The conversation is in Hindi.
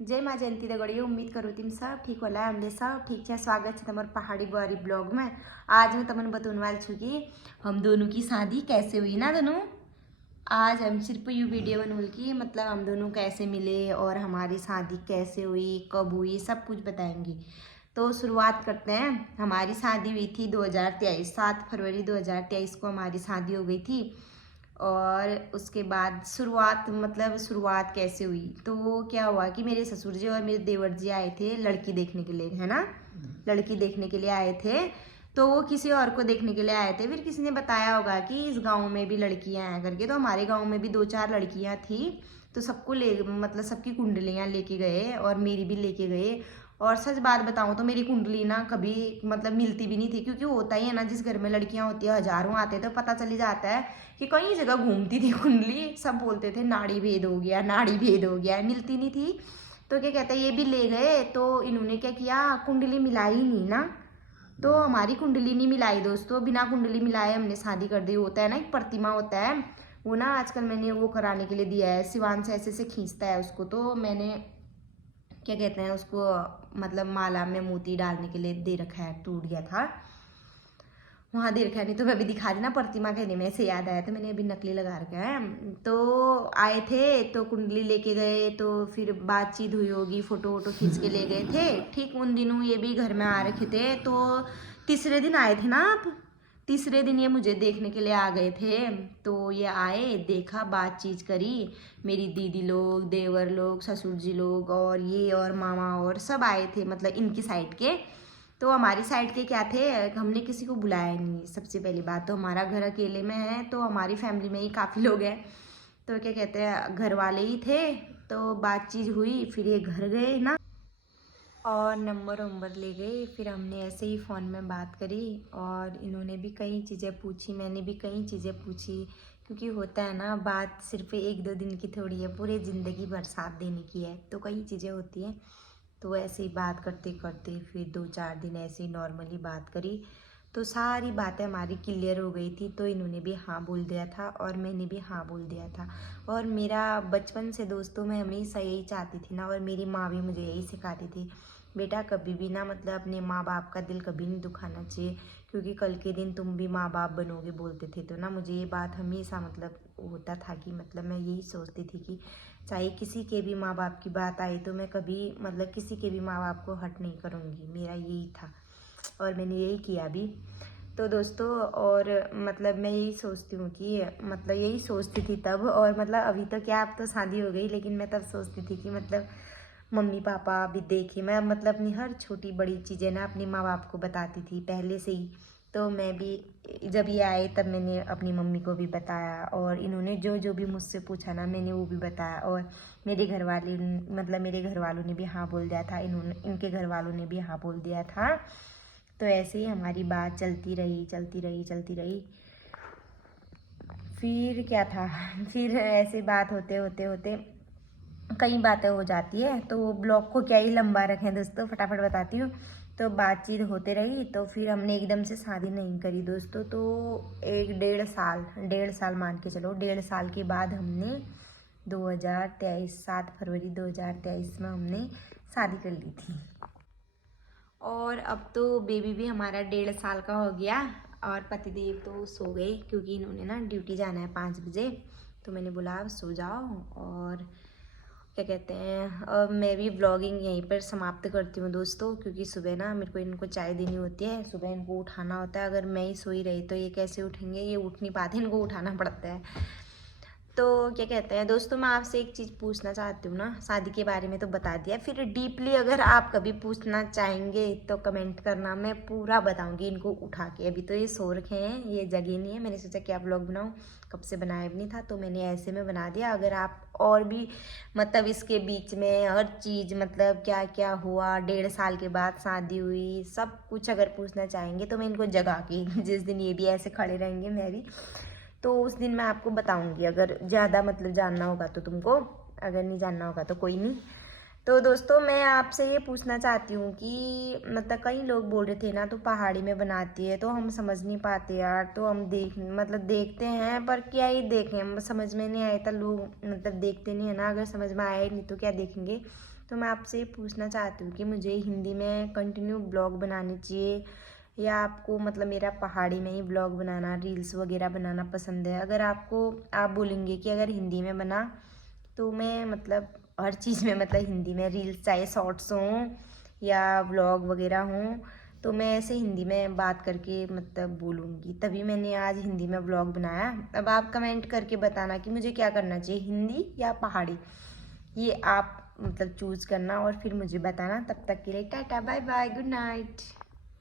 जय माँ जयंती दगड़िए। उम्मीद करूँ तुम सब ठीक होला। हमने सब ठीक है। स्वागत है तुम्हारे पहाड़ी बुआरी ब्लॉग में। आज मैं तुमने बताने वाली छू कि हम दोनों की शादी कैसे हुई ना दोनों। आज हम सिर्फ यू वीडियो बनूल की मतलब हम दोनों कैसे मिले और हमारी शादी कैसे हुई, कब हुई, सब कुछ बताएंगी। तो शुरुआत करते हैं। हमारी शादी हुई थी 2023, 7 फरवरी 2023 को हमारी शादी हो गई थी। और उसके बाद शुरुआत कैसे हुई तो वो क्या हुआ कि मेरे ससुर जी और मेरे देवर जी आए थे लड़की देखने के लिए, है ना। लड़की देखने के लिए आए थे। तो वो किसी और को देखने के लिए आए थे। फिर किसी ने बताया होगा कि इस गांव में भी लड़कियां आया करके। तो हमारे गांव में भी 2-4 लड़कियां थी। तो सबको ले मतलब सबकी कुंडलियां लेके गए और मेरी भी लेके गए। और सच बात बताऊं तो मेरी कुंडली ना कभी मतलब मिलती भी नहीं थी, क्योंकि होता ही है ना, जिस घर में लड़कियां होती है हजारों आते तो पता चली जाता है कि कई जगह घूमती थी कुंडली। सब बोलते थे नाड़ी भेद हो गया, नाड़ी भेद हो गया, मिलती नहीं थी। तो क्या कहते हैं, ये भी ले गए। तो इन्होंने क्या किया, कुंडली मिलाई नहीं ना। तो हमारी कुंडली नहीं मिलाई दोस्तों। बिना कुंडली मिलाए हमने शादी कर दी। होता है ना, एक प्रतिमा होता है वो ना, आजकल मैंने वो कराने के लिए दिया है। सिवान से ऐसे से खींचता है उसको। तो मैंने क्या कहते हैं उसको मतलब माला में मोती डालने के लिए दे रखा है। टूट गया था वहाँ दे रखा है, नहीं तो मैं अभी दिखा दी ना प्रतिमा कहने में से याद आया तो मैंने अभी नकली लगा रखा है। तो आए थे तो कुंडली लेके गए। तो फिर बातचीत हुई होगी, फोटो वोटो खींच के ले गए थे। ठीक उन दिनों ये भी घर में आ रखे थे। तो तीसरे दिन आए थे ना आप, तीसरे दिन ये मुझे देखने के लिए आ गए थे। तो ये आए, देखा, बातचीत करी। मेरी दीदी लोग, देवर लोग, ससुर जी लोग और ये और मामा और सब आए थे, मतलब इनकी साइड के। तो हमारी साइड के क्या थे, हमने किसी को बुलाया नहीं। सबसे पहली बात तो हमारा घर अकेले में है, तो हमारी फैमिली में ही काफ़ी लोग हैं। तो क्या कहते हैं, घर वाले ही थे। तो बातचीत हुई, फिर ये घर गए ना और नंबर वंबर ले गए। फिर हमने ऐसे ही फ़ोन में बात करी और इन्होंने भी कई चीज़ें पूछी, मैंने भी कई चीज़ें पूछी। क्योंकि होता है ना, बात सिर्फ 1-2 दिन की थोड़ी है, पूरे ज़िंदगी भर साथ देने की है। तो कई चीज़ें होती हैं। तो ऐसे ही बात करते करते फिर 2-4 दिन ऐसे ही नॉर्मली बात करी। तो सारी बातें हमारी क्लियर हो गई थी। तो इन्होंने भी हाँ बोल दिया था और मैंने भी हाँ बोल दिया था। और मेरा बचपन से दोस्तों मैं हमेशा यही चाहती थी ना, और मेरी माँ भी मुझे यही सिखाती थी, बेटा कभी भी ना मतलब अपने माँ बाप का दिल कभी नहीं दुखाना चाहिए, क्योंकि कल के दिन तुम भी माँ बाप बनोगे बोलते थे। तो ना मुझे ये बात हमेशा मतलब होता था कि मतलब मैं यही सोचती थी कि चाहे किसी के भी माँ बाप की बात आई तो मैं कभी मतलब किसी के भी माँ बाप को हर्ट नहीं करूँगी। मेरा यही था और मैंने यही किया भी। तो दोस्तों और मतलब मैं यही सोचती हूँ कि मतलब यही सोचती थी तब, और मतलब अभी तो क्या, अब तो शादी हो गई, लेकिन मैं तब सोचती थी कि मतलब मम्मी पापा भी देखे। मैं मतलब अपनी हर छोटी बड़ी चीज़ें ना अपनी माँ बाप को बताती थी पहले से ही। तो मैं भी जब ये आए तब मैंने अपनी मम्मी को भी बताया, और इन्होंने जो जो भी मुझसे पूछा ना मैंने वो भी बताया। और मेरे घर वाले मतलब मेरे घर वालों ने भी हाँ बोल दिया था, इन्होंने इनके घर वालों ने भी हाँ बोल दिया था। तो ऐसे ही हमारी बात चलती रही चलती रही चलती रही। फिर क्या था फिर ऐसे बात होते होते होते कई बातें हो जाती है। तो ब्लॉग को क्या ही लंबा रखें दोस्तों, फटाफट बताती हूँ। तो बातचीत होते रही। तो फिर हमने एकदम से शादी नहीं करी दोस्तों। तो 1-1.5 साल मान के चलो, 1.5 साल के बाद हमने 2023 7 फरवरी 2023 में हमने शादी कर ली थी। और अब तो बेबी भी हमारा 1.5 साल का हो गया। और पतिदेव तो सो गए, क्योंकि इन्होंने ना ड्यूटी जाना है 5 बजे। तो मैंने बोला अब सो जाओ। और क्या कहते हैं, अब मैं भी व्लॉगिंग यहीं पर समाप्त करती हूँ दोस्तों, क्योंकि सुबह ना मेरे को इनको चाय देनी होती है, सुबह इनको उठाना होता है। अगर मैं ही सोई रही तो ये कैसे उठेंगे, ये उठ नहीं पाते, इनको उठाना पड़ता है। तो क्या कहते हैं दोस्तों, मैं आपसे एक चीज़ पूछना चाहती हूँ ना, शादी के बारे में तो बता दिया, फिर डीपली अगर आप कभी पूछना चाहेंगे तो कमेंट करना, मैं पूरा बताऊँगी इनको उठा के। अभी तो ये सो रखे हैं, ये जगह नहीं है। मैंने सोचा क्या व्लॉग बनाऊँ, कब से बनाया भी नहीं था, तो मैंने ऐसे में बना दिया। अगर आप और भी मतलब इसके बीच में हर चीज़ मतलब क्या क्या हुआ, 1.5 साल के बाद शादी हुई, सब कुछ अगर पूछना चाहेंगे तो मैं इनको जगा के जिस दिन ये भी ऐसे खड़े रहेंगे मैं भी, तो उस दिन मैं आपको बताऊंगी। अगर ज़्यादा मतलब जानना होगा तो तुमको, अगर नहीं जानना होगा तो कोई नहीं। तो दोस्तों मैं आपसे ये पूछना चाहती हूँ कि मतलब कई लोग बोल रहे थे ना तो पहाड़ी में बनाती है, तो हम समझ नहीं पाते यार। तो हम देखते हैं पर क्या ही देखें, हम समझ में नहीं आया था। लोग मतलब देखते नहीं है ना, अगर समझ में आया ही नहीं तो क्या देखेंगे। तो मैं आपसे ये पूछना चाहती हूँ कि मुझे हिंदी में कंटिन्यू ब्लॉग बनाने चाहिए या आपको मतलब मेरा पहाड़ी में ही ब्लॉग बनाना, रील्स वगैरह बनाना पसंद है। अगर आपको, आप बोलेंगे कि अगर हिंदी में बना तो मैं मतलब हर चीज़ में मतलब हिंदी में रील्स, चाहे शॉर्ट्स हों या व्लॉग वगैरह हों, तो मैं ऐसे हिंदी में बात करके मतलब बोलूँगी। तभी मैंने आज हिंदी में व्लॉग बनाया। अब आप कमेंट करके बताना कि मुझे क्या करना चाहिए, हिंदी या पहाड़ी। ये आप मतलब चूज़ करना और फिर मुझे बताना। तब तक के लिए tata bye bye, good night.